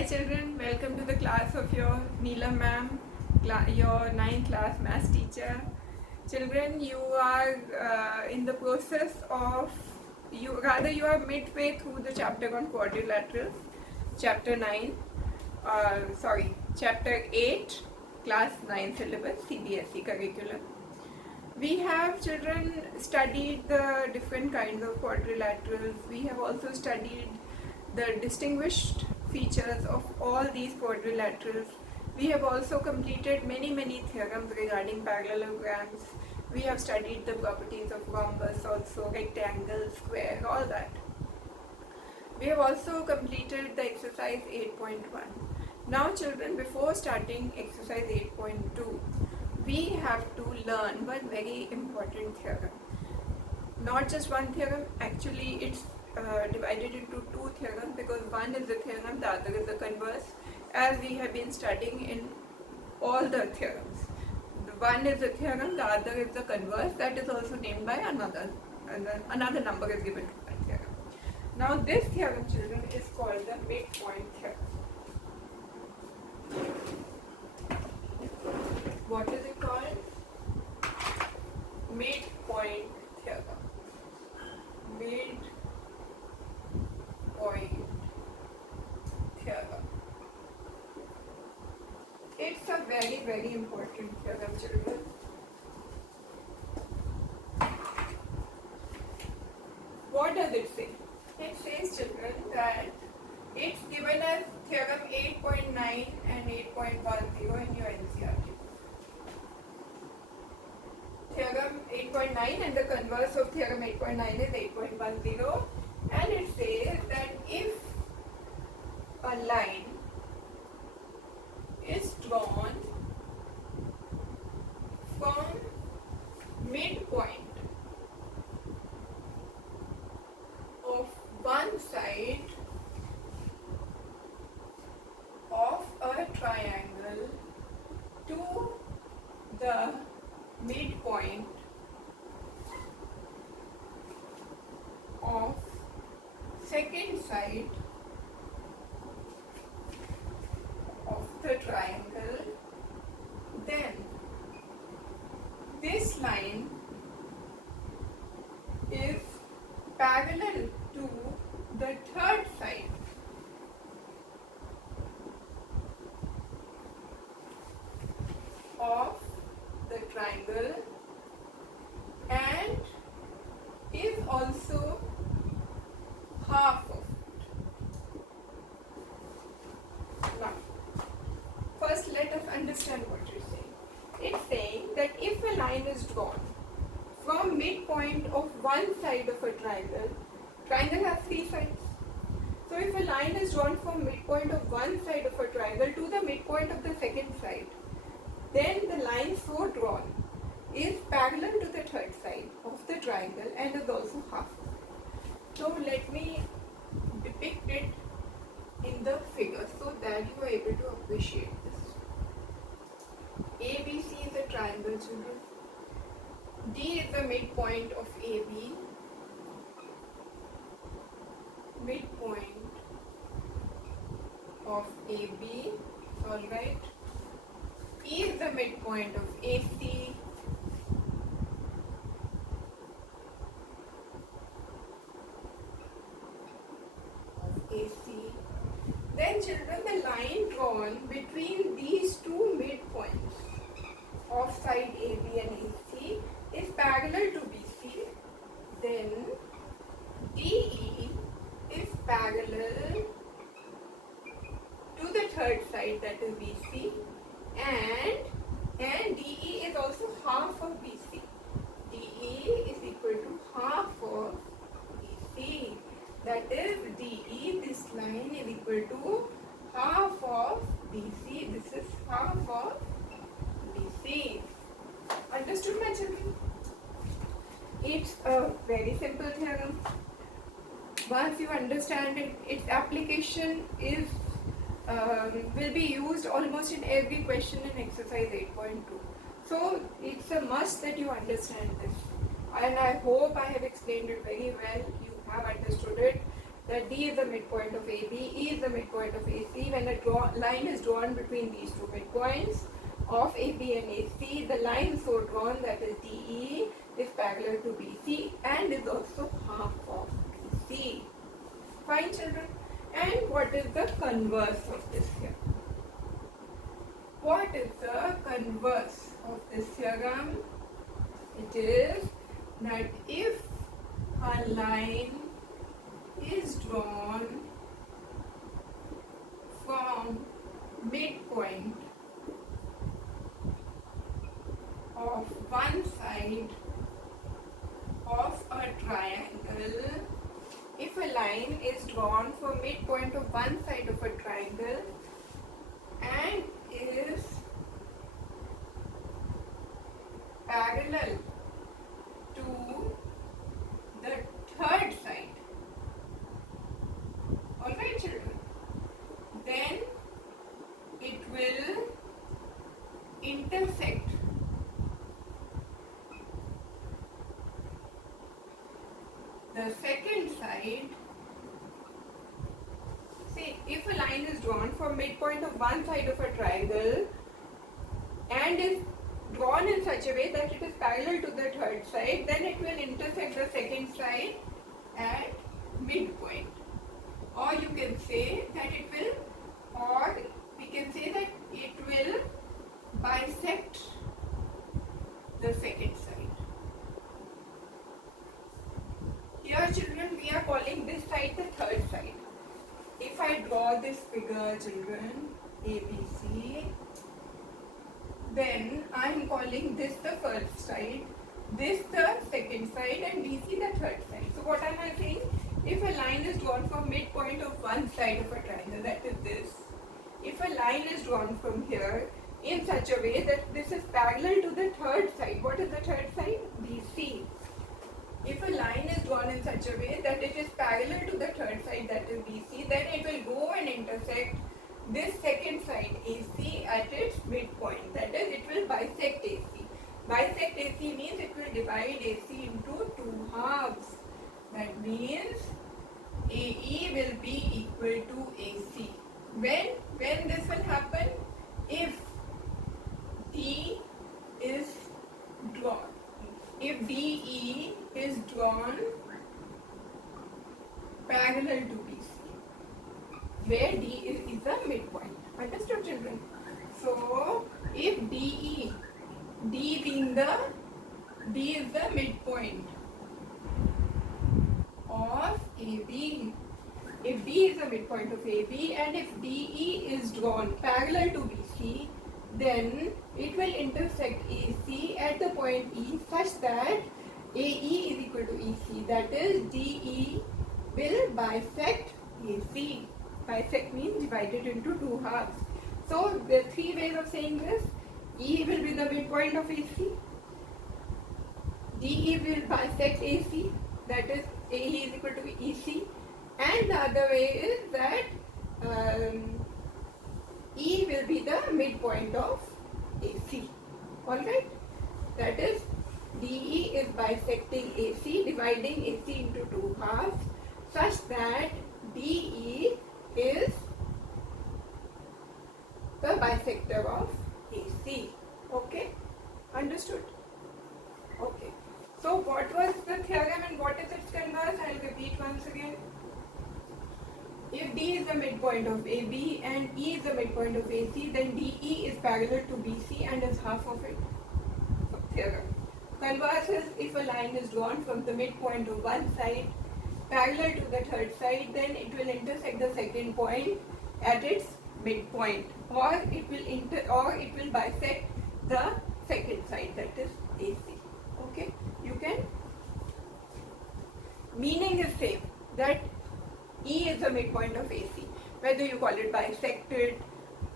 Hi children, welcome to the class of your Neelam ma'am, your 9th class maths teacher. Children, you are in the process of, you are midway through the chapter on quadrilaterals, chapter 9, chapter 8, class 9 syllabus, CBSE curriculum. We have children studied the different kinds of quadrilaterals. We have also studied the distinguished features of all these quadrilaterals. We have also completed many theorems regarding parallelograms. We have studied the properties of rhombus also, rectangle, square, all that. We have also completed the exercise 8.1. Now children, before starting exercise 8.2, we have to learn one very important theorem. Not just one theorem, actually it's divided into two theorems, because one is the theorem, the other is the converse, as we have been studying in all the theorems. The one is the theorem, the other is the converse, that is also named by another number is given to that theorem. Now this theorem, children, is called the midpoint theorem. What is it called? Midpoint theorem. Midpoint theorem. It's a very important theorem, children. What does it say? It says, children, that it's given as theorem 8.9 and 8.10 in your NCERT. Theorem 8.9 and the converse of theorem 8.9 is 8.10, and it says that if a line is drawn from midpoint of one side of a triangle to the midpoint of second side of the triangle, then this line is parallel to the third side of the triangle and is also half of it. Now, first let us understand what you're saying. It's saying that if a line is drawn from midpoint of one side of a triangle, triangle has three sides. So if a line is drawn from midpoint of one side of a triangle to the midpoint of the second side, then the line so drawn is parallel to the third side of the triangle and is also half of it. So let me depict it in the figure so that you are able to appreciate this. ABC is a triangle, children. D is the midpoint of AB. Midpoint of AB, alright. E is the midpoint of AC. Then children, the line drawn between these two midpoints of side AB and AC is parallel to BC. Then DE is parallel to the third side, that is BC, and DE is also half of BC. DE is equal to half of BC. That is DE, this line is equal to half of BC. This is half of BC. Understood, my children? It's a very simple theorem. Once you understand it, its application is will be used almost in every question in exercise 8.2. So it's a must that you understand this. And I hope I have explained it very well. You have understood it. that D is the midpoint of AB, E is the midpoint of AC. When a line is drawn between these two midpoints of AB and AC, the line so drawn, that is DE, is parallel to BC and is also half of BC. Fine, children? And what is the converse of this here? What is the converse of this theorem? It is that if a line is drawn from midpoint of one side of a triangle, if a line is drawn from midpoint of one side of a triangle and is parallel to the third side, alright children, then it will intersect the second side. See, if a line is drawn from midpoint of one side of a triangle and is drawn in such a way that it is parallel to the third side, then it will intersect the second side at midpoint. Or you can say that it will, or we can say that it will bisect the second side. Here children, we are calling this side the third side. If I draw this figure children, ABC, then I am calling this the first side, this the second side and BC the third side. So what am I saying? If a line is drawn from midpoint of one side of a triangle, that is this. If a line is drawn from here in such a way that this is parallel to the third side, what is the third side? BC. If a line is drawn in such a way that it is parallel to the third side, that is BC, then it will go and intersect this second side AC at its midpoint. That is, it will bisect AC. Bisect AC means it will divide AC into two halves. That means AE will be equal to AC. When this will happen? If D is drawn. If DE is drawn parallel to BC, where D is the midpoint. Understood children? So, if D is the midpoint of AB, if D is the midpoint of AB and if DE is drawn parallel to BC, then it will intersect AC at the point E such that AE is equal to EC. That is, DE will bisect AC. Bisect means divided into two halves. So there are three ways of saying this. E will be the midpoint of AC. DE will bisect AC. That is, AE is equal to EC. And the other way is that E will be the midpoint of AC. Alright? That is, DE is bisecting AC, dividing AC into two halves, such that DE is the bisector of AC. Okay? Understood? Okay. So what was the theorem and what is its converse? I will repeat once again. If D is the midpoint of AB and E is the midpoint of AC, then DE is parallel to BC and is half of it. So, theorem. Converse is, if a line is drawn from the midpoint of one side parallel to the third side, then it will intersect the second point at its midpoint, or it will bisect the second side, that is AC. Okay, you can. Meaning is same, that E is the midpoint of AC. Whether you call it bisected,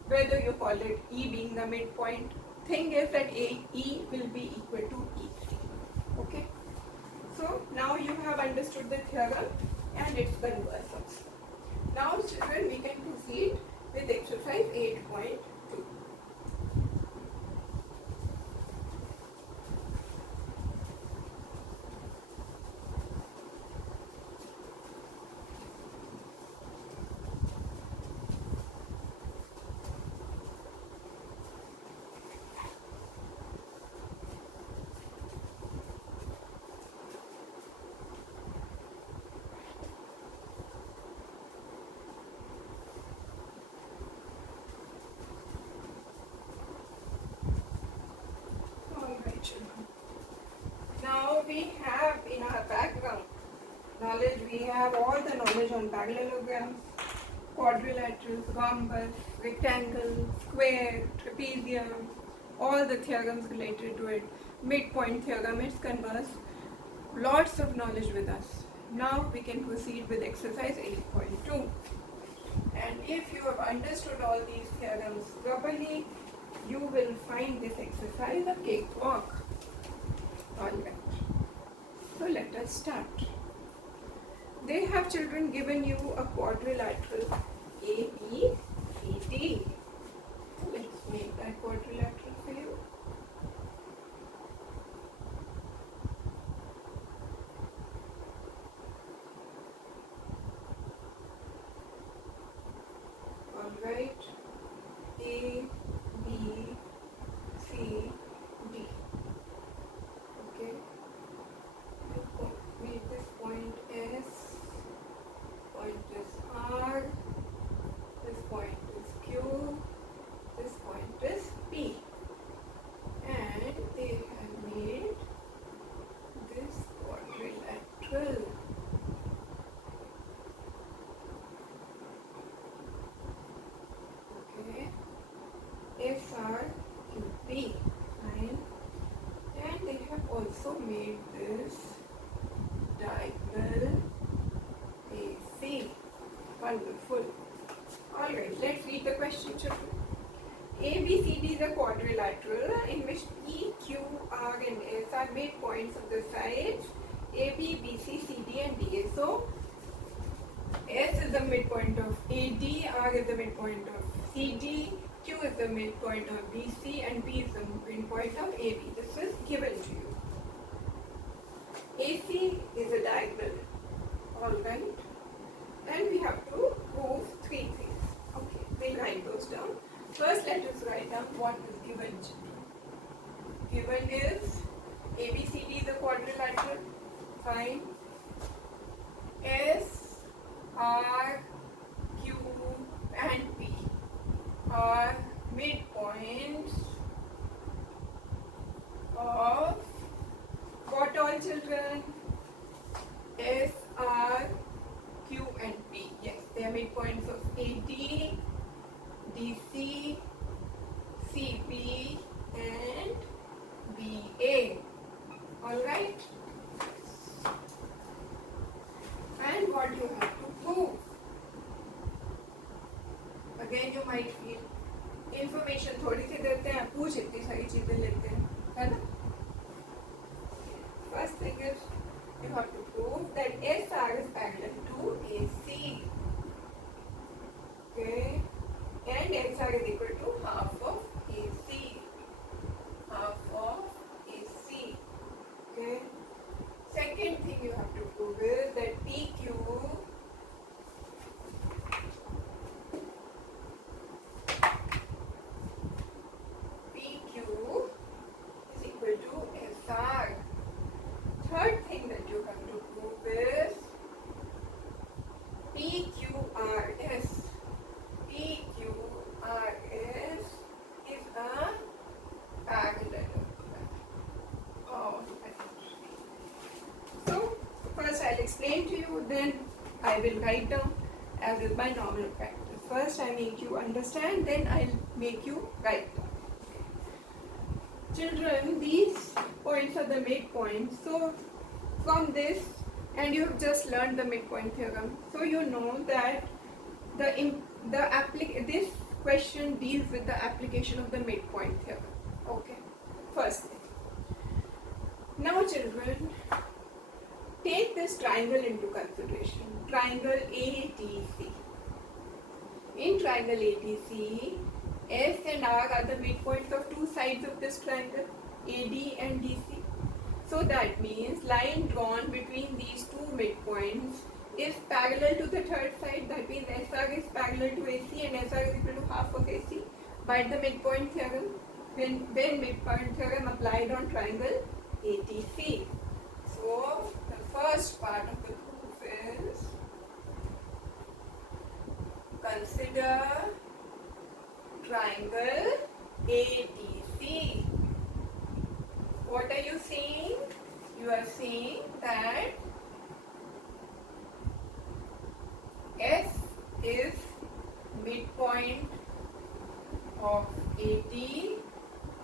whether you call it E being the midpoint, thing is that E will be equal to EC. Okay. So now you have understood the theorem and its converse also. Now children, we can proceed with exercise 8.2. we have in our background knowledge, we have all the knowledge on parallelograms, quadrilaterals, rhombus, rectangle, square, trapezium, all the theorems related to it, midpoint theorem, its converse, lots of knowledge with us. Now we can proceed with exercise 8.2. And if you have understood all these theorems properly, you will find this exercise a cakewalk. Alright. So let us start. They have children given you a quadrilateral ABCD. Let's make that quadrilateral for you. Alright. A, B, C, D. Okay. Make this point S, point is R, this point is Q, this point is P. And they have made this quadrilateral. Okay. SRQP. Fine. And they have also made this diagonal AC. Wonderful. Alright, let's read the question, children. ABCD is a quadrilateral in which P, Q, R and S are midpoints of the sides AB, BC, CD and DA. So, S is the midpoint of AD, R is the midpoint of CD, Q is the midpoint of BC and P is the midpoint of AB. This is given to you. AC is a diagonal. Alright. And we have to prove three things. Okay, we'll write those down. First, let us write down what is given. Given is ABCD is a quadrilateral. Fine. S, R, Q and P are midpoints of what all, children? S, R, Q and P. Yes, they are midpoints of AD, DC, CP and BA. Alright? And what you have to prove? Again, you might feel information थोड़ी सी देते हैं, पूछ इतनी सारी चीजें लेते हैं, है ना? First thing is you have to prove that SR is parallel to AC. Okay, and SR is equal to half of AC. Half of AC. Okay. Second thing you have to prove is that PQ is equal to SR. Third thing that you have to prove is PQRS. PQRS is a parallelogram. So, first I'll explain to you, then I will write down as is my normal practice. First I make you understand, then I'll make you write down. Children, these points are the midpoints. So from this, and you have just learned the midpoint theorem, so you know that this question deals with the application of the midpoint theorem. Okay, first thing. Now children, take this triangle into consideration. Triangle ATC. In triangle ATC, S and R are the midpoints of two sides of this triangle, AD and DC. So that means line drawn between these two midpoints is parallel to the third side. That means SR is parallel to AC and SR is equal to half of AC by the midpoint theorem. When midpoint theorem applied on triangle ATC. So the first part of the proof is consider triangle ATC. What are you seeing? You are midpoint of AD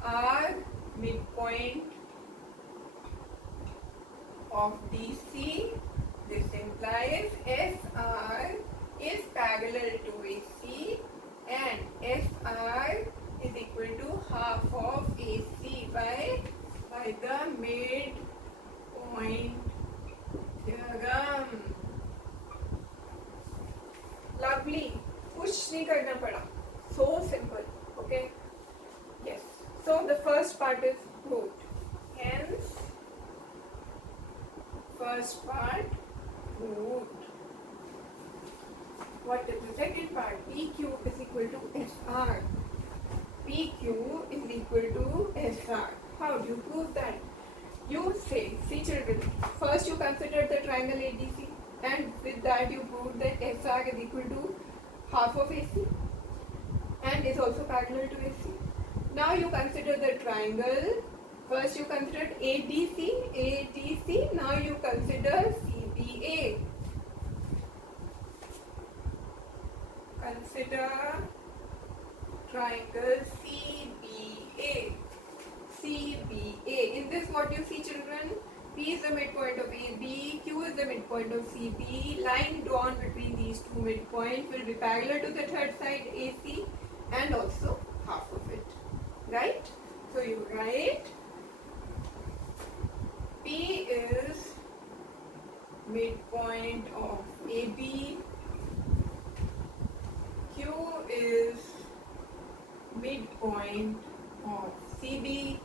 are midpoint of DC. This implies SR is parallel to AC and SR is equal to half of AC by the midpoint theorem. Lovely. कुछ नहीं करना पड़ा. So simple. Okay. Yes. So the first part is proved. Hence, first part proved. What is the second part? PQ is equal to SR. PQ is equal to SR. How do you prove that? You say, see children, first you consider the triangle ADC and with that you prove that SR is equal to half of AC and is also parallel to AC. Now you consider the triangle. First you considered ADC, now you consider CBA. Consider triangle CBA. In this what you see children? P is the midpoint of AB, Q is the midpoint of CB. Line drawn between these two midpoints will be parallel to the third side AC and also half of it. Right? So you write P is midpoint of AB, Q is midpoint of CB.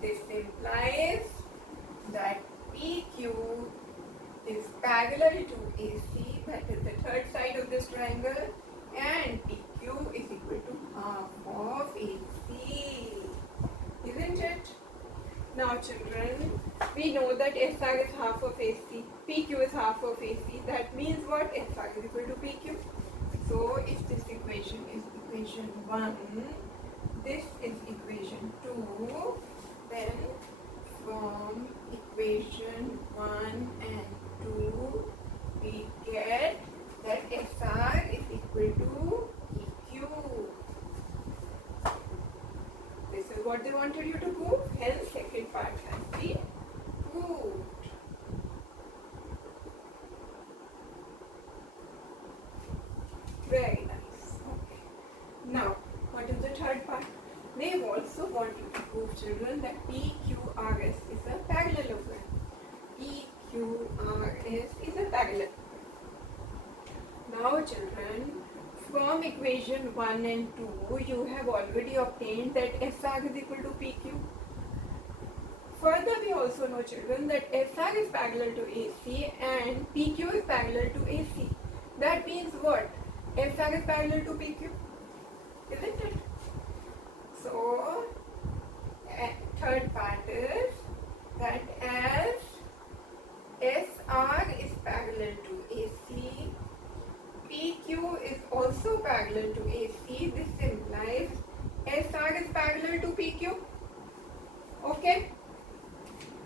This implies that PQ is parallel to AC, that is the third side of this triangle, and PQ is equal to half of AC. Isn't it? Now children, we know that SR is half of AC, PQ is half of AC. That means what? SR is equal to PQ. So if this equation is equation 1, this is equation 2, then from equation 1 and 2 we get that SR is equal to PQ. This is what they wanted you to prove, hence second part has been proved. Very nice. Okay. Now, what is the third part? They also want you to prove children that PQRS is a parallelogram. PQRS is a parallel. Now children, from equation 1 and 2, you have already obtained that SR is equal to PQ. Further, we also know children that SR is parallel to AC and PQ is parallel to AC. That means what? SR is parallel to PQ, isn't it? So, third part is that as SR is parallel to AC, PQ is also parallel to AC. This implies SR is parallel to PQ. Okay?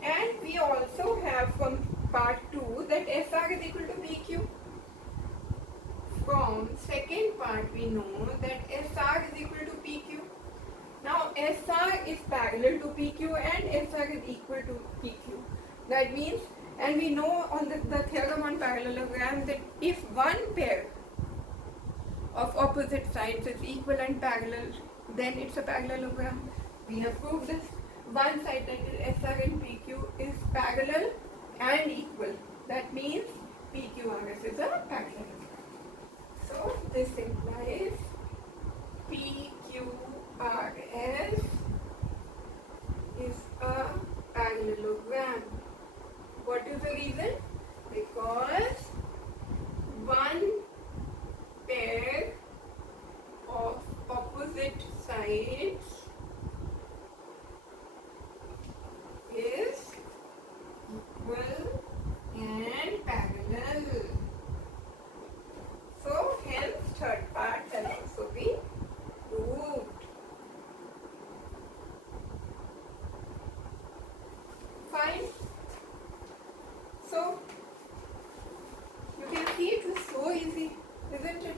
And we also have from part 2 that SR is equal to PQ. From second part we know that SR is equal to PQ. Now SR is parallel to PQ and SR is equal to PQ. That means, and we know on the theorem on parallelogram that if one pair of opposite sides is equal and parallel, then it's a parallelogram. We have proved this. One side, that is SR and PQ, is parallel and equal. That means PQRS is a parallelogram. So this implies PQRS is a parallelogram. What is the reason? Because one pair of opposite sides is equal and parallel. So hence third part can also be proved. Fine. So you can see it was so easy, isn't it?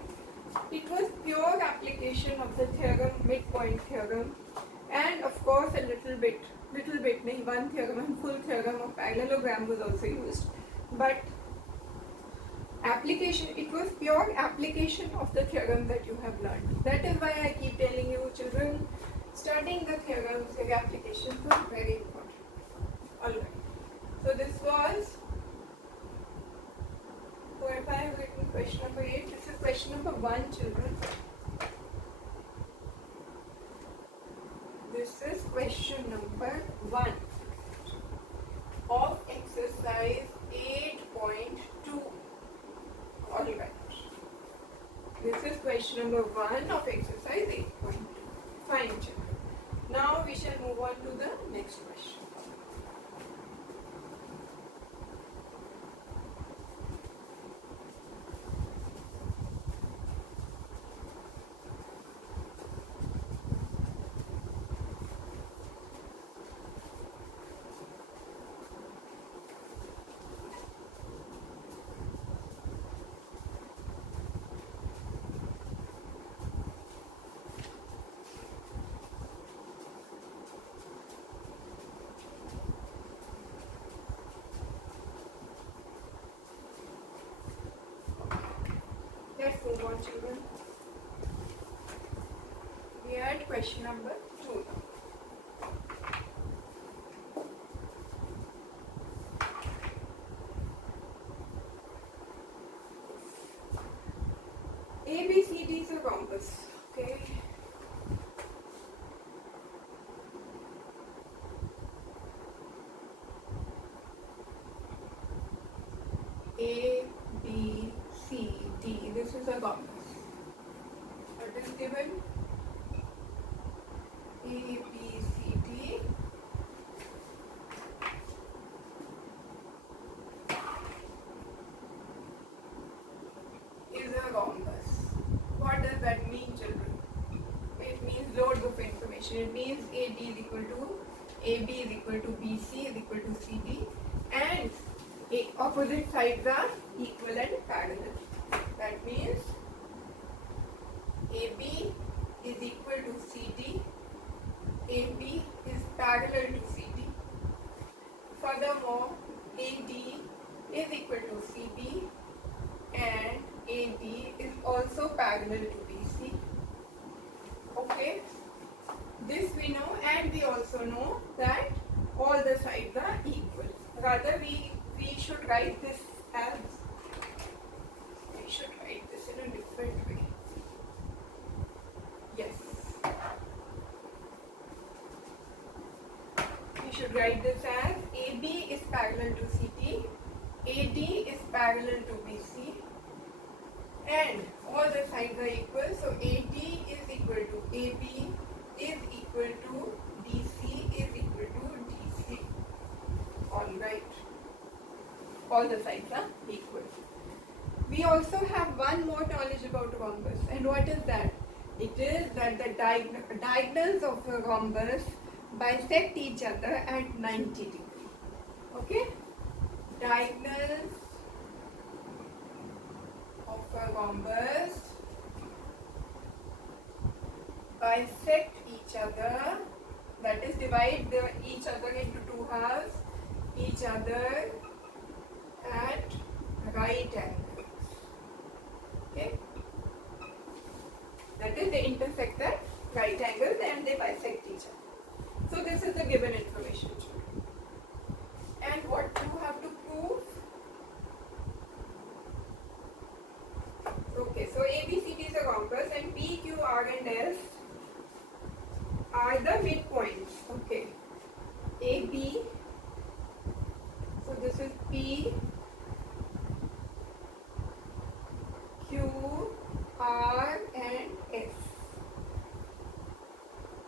It was pure application of the theorem, midpoint theorem, and of course a little bit, nahi, one theorem and full theorem of parallelogram was also used, but application, it was pure application of the theorem that you have learned. That is why I keep telling you, children, studying the theorems, the applications were very important. Alright, so this was, so if I have written question number 8, this is question number 1, children. This is question number 1 of exercise 8.2. Alright. This is question number 1 of exercise 8.2. Fine, children. Now we shall move on to the next question. Let's move on, children. We are at question number 2 now. ABCD is a compass, okay? A, B, C, D. This is a compass. What is given? A, B, C, D. Is a compass. What does that mean, children? It means loads of information. It means AD is equal to AB is equal to BC is equal to CD, and opposite sides are equal and parallel. That means AB is equal to CD, AB is parallel to CD. Furthermore, AD is equal to CB and AD is also parallel to BC. Okay, this we know, and we also know that all the sides are equal. Rather, we should write this as, we should write this in a different way. Yes, we should write this as AB is parallel to CD, AD is parallel to BC, and all the sides are equal. So AD is equal to AB is equal to BC is equal to DC. Alright. All the sides are equal. We also have one more knowledge about rhombus. And what is that? It is that the diagonals of a rhombus bisect each other at 90 degrees. Okay? Diagonals of a rhombus bisect each other, that is divide each other into two halves, each other at right angles. Okay? That is, they intersect at right angles and they bisect each other. So this is the given information, children. And what you have to prove? Okay, so ABCD is a rhombus and P, Q, R and S are the midpoints. Okay, AB, so this is P, Q, R and S.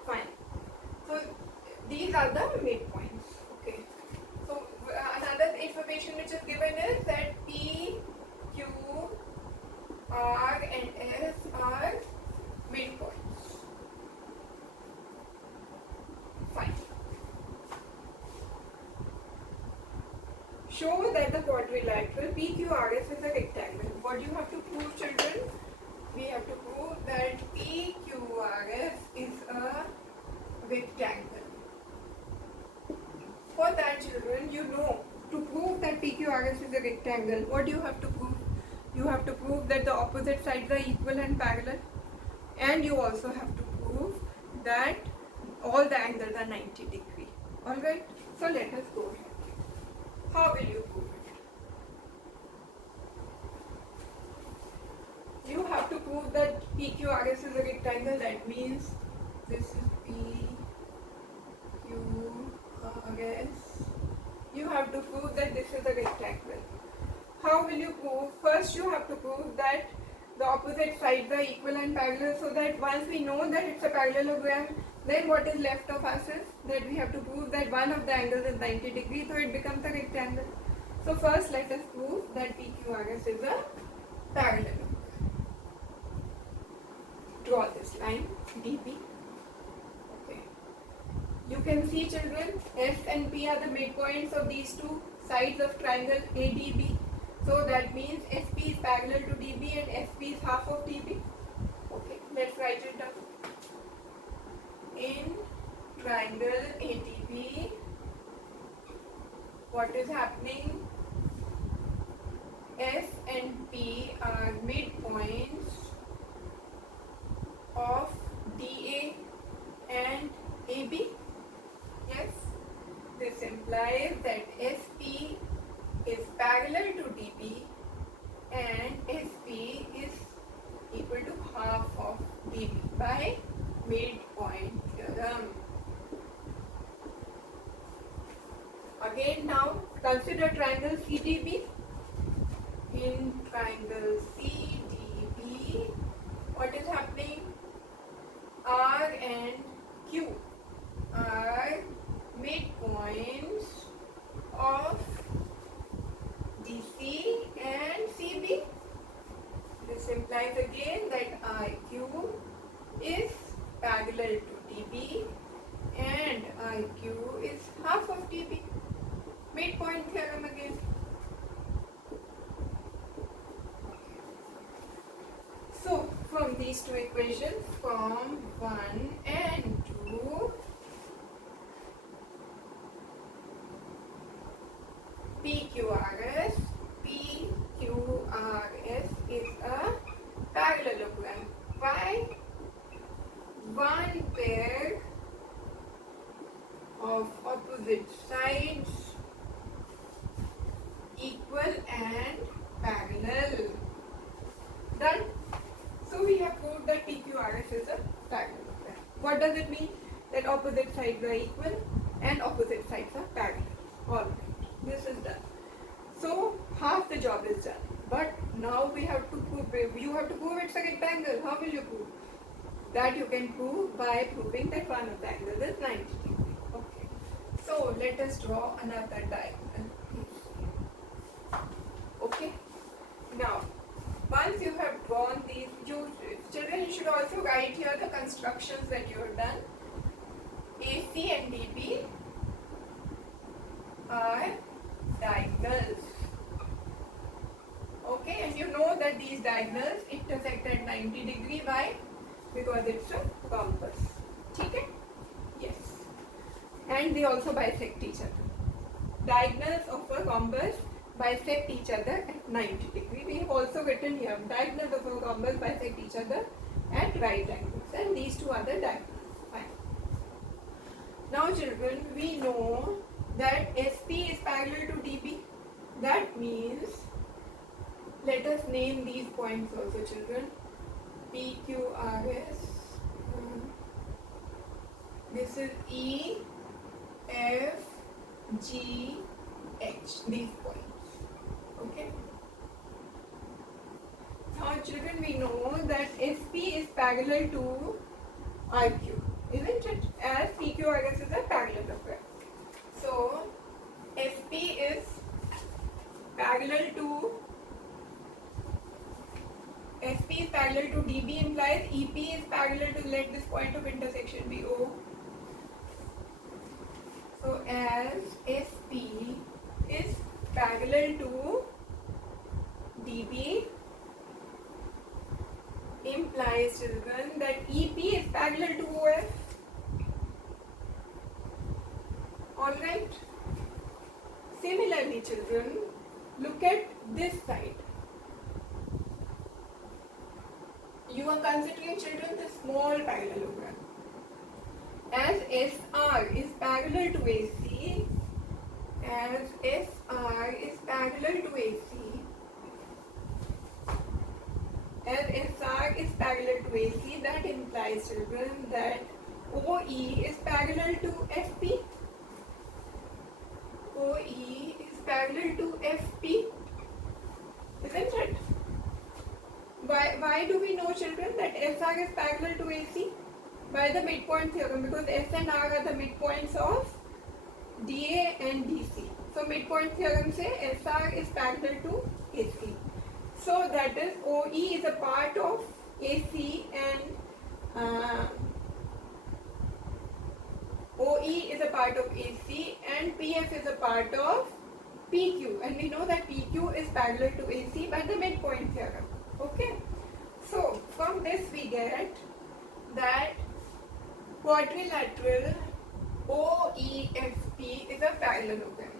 Fine. So these are the midpoints. Okay. So another information which is given is that P, Q, R and S are midpoints. Fine. Show that the quadrilateral PQRS is a rectangle. What you have to prove, children? We have to prove that rectangle, what do you have to prove? You have to prove that the opposite sides are equal and parallel, and you also have to prove that all the angles are 90 degree. Alright, so let us go ahead. How will you prove it? You have to prove that PQRS is a rectangle. That means this is PQRS. You have to prove that this is a rectangle. How will you prove? First you have to prove that the opposite sides are equal and parallel, so that once we know that it's a parallelogram, then what is left of us is that we have to prove that one of the angles is 90 degrees, so it becomes a rectangle. So first let us prove that PQRS is a parallelogram. Draw this line DP. Okay. You can see, children, S and P are the midpoints of these two sides of triangle ADB. So that means SP is parallel to DB and SP is half of DB. Okay, let's write it down. In triangle ADB, what is happening? S and P are midpoints of DA and AB. Yes, this implies that SP is parallel to DB and SP is equal to half of DB by midpoint theorem. Again, now consider triangle CDB. In triangle CDB, what is happening? R and Q are midpoints of DC and CB. This implies again that IQ is parallel to DB and IQ is half of DB. Midpoint theorem again. So from these two equations, from 1 and 2, PQRS is a parallelogram. Why? One pair of opposite sides equal and parallel. Done. So we have proved that PQRS is a parallelogram. What does it mean? That opposite sides are equal and opposite sides are parallel. Alright, this is done. So half the job is done. But now we have to prove, you have to prove it's a rectangle. How will you prove? That you can prove by proving that one of the angles is 90 degrees. Okay. So let us draw another diagonal. Okay. Now, once you have drawn these, children, you should also write here the constructions that you have done. AC and DB are diagonals. Okay, and you know that these diagonals intersect at 90 degree. Why? Because it's a compass. Okay? Yes. And they also bisect each other. Diagonals of a compass bisect each other at 90 degree. We have also written here diagonals of a compass bisect each other at right angles, and these two are the diagonals. Fine. Now children, we know that SP is parallel to DB. That means, let us name these points also, children. PQRS. This is E, F, G, H. These points. Okay. Now children, we know that SP is parallel to IQ, isn't it? As PQRS is a parallelogram. So SP is parallel to DB, implies EP is parallel to, let this point of intersection be O. So as SP is parallel to DB, implies, children, that EP is parallel to OF. Alright. Similarly, children, Look at this side. You are considering, children, the small parallelogram. As SR is parallel to AC, as SR is parallel to AC, as SR is parallel to AC, that implies, children, that OE is parallel to FP. OE is parallel to FP, isn't it? Why do we know, children, that SR is parallel to AC? By the midpoint theorem, because S and R are the midpoints of DA and DC. So midpoint theorem says SR is parallel to AC. So that is OE is a part of AC and OE is a part of AC and PF is a part of PQ, and we know that PQ is parallel to AC by the midpoint theorem. Okay, so from this we get that quadrilateral OEFP is a parallelogram,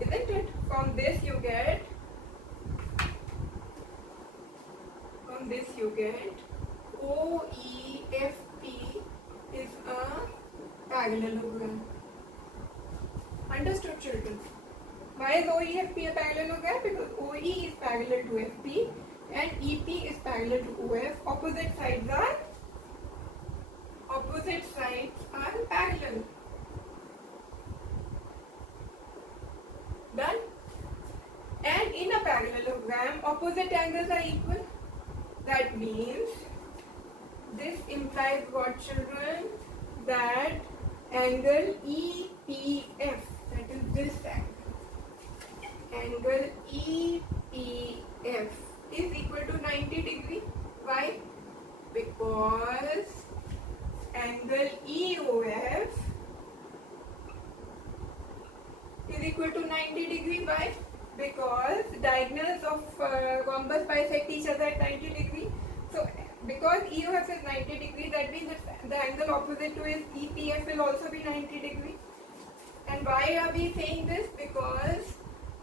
isn't it? From this you get OEFP is a parallelogram. Understood, children? Why is OEFP a parallelogram? Because OE is parallel to FP and EP is parallel to OF. Opposite sides are parallel. Done? And in a parallelogram, opposite angles are equal. That means this implies what, children? That angle EPF, that is this angle EPF is equal to 90 degree. Why? Because angle EOF is equal to 90 degree. Why? Because diagonals of rhombus bisect each other at 90 degree. So because EOF is 90 degree, that means that the angle opposite to his EPF will also be 90 degree. And why are we saying this? Because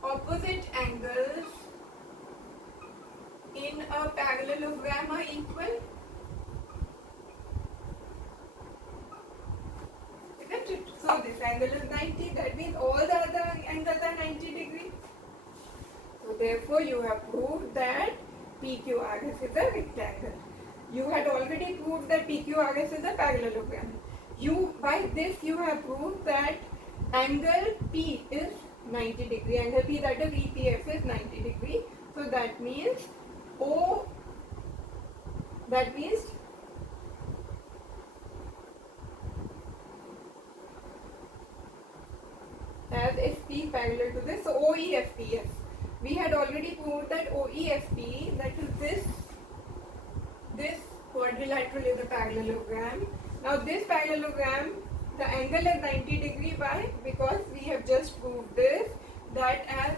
opposite angles in a parallelogram are equal. Isn't it? So this angle is 90, that means all the other angles are 90 degree. So therefore you have proved that PQRS is a rectangle. You had already proved that PQRS is a parallelogram. By this you have proved that angle P is 90 degree. Angle P, that is EPF, is 90 degree. So that means as FP parallel to this, so OEFP, yes. We had already proved that OEFP, that is this quadrilateral, is a parallelogram. Now this parallelogram, the angle is 90 degree. Why? Because we have just proved this, that as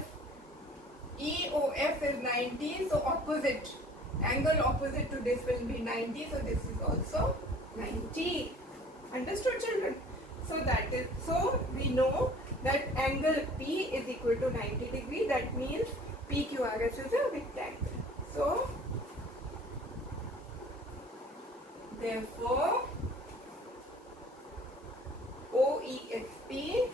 EOF is 90, so angle opposite to this will be 90, so this is also 90. Understood, children? So we know that angle P is equal to 90 degree. That means PQRS is a rectangle. So therefore OEFP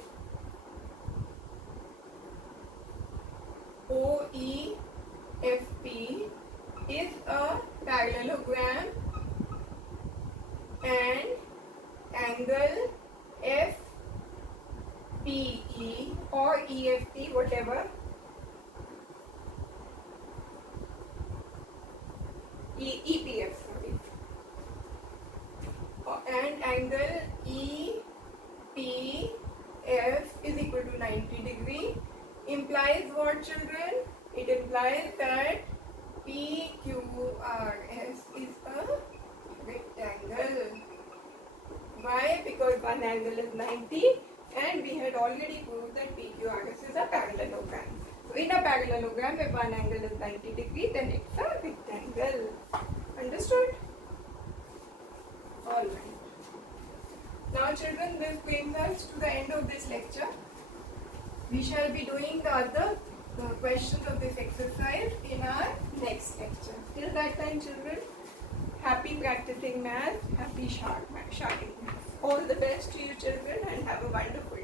is a parallelogram and angle FPE or EFP, whatever, EPF, sorry, and angle EPF is equal to 90 degree implies what, children? It implies that PQRS is a rectangle. Why? Because one angle is 90 and we had already proved that PQRS is a parallelogram. So in a parallelogram, if one angle is 90 degree, then it's a rectangle. Understood? Alright. Now children, this brings us to the end of this lecture. We shall be doing the other questions of this exercise in our next lecture. Till that time, children, happy practicing math, happy sharp math. All the best to you children and have a wonderful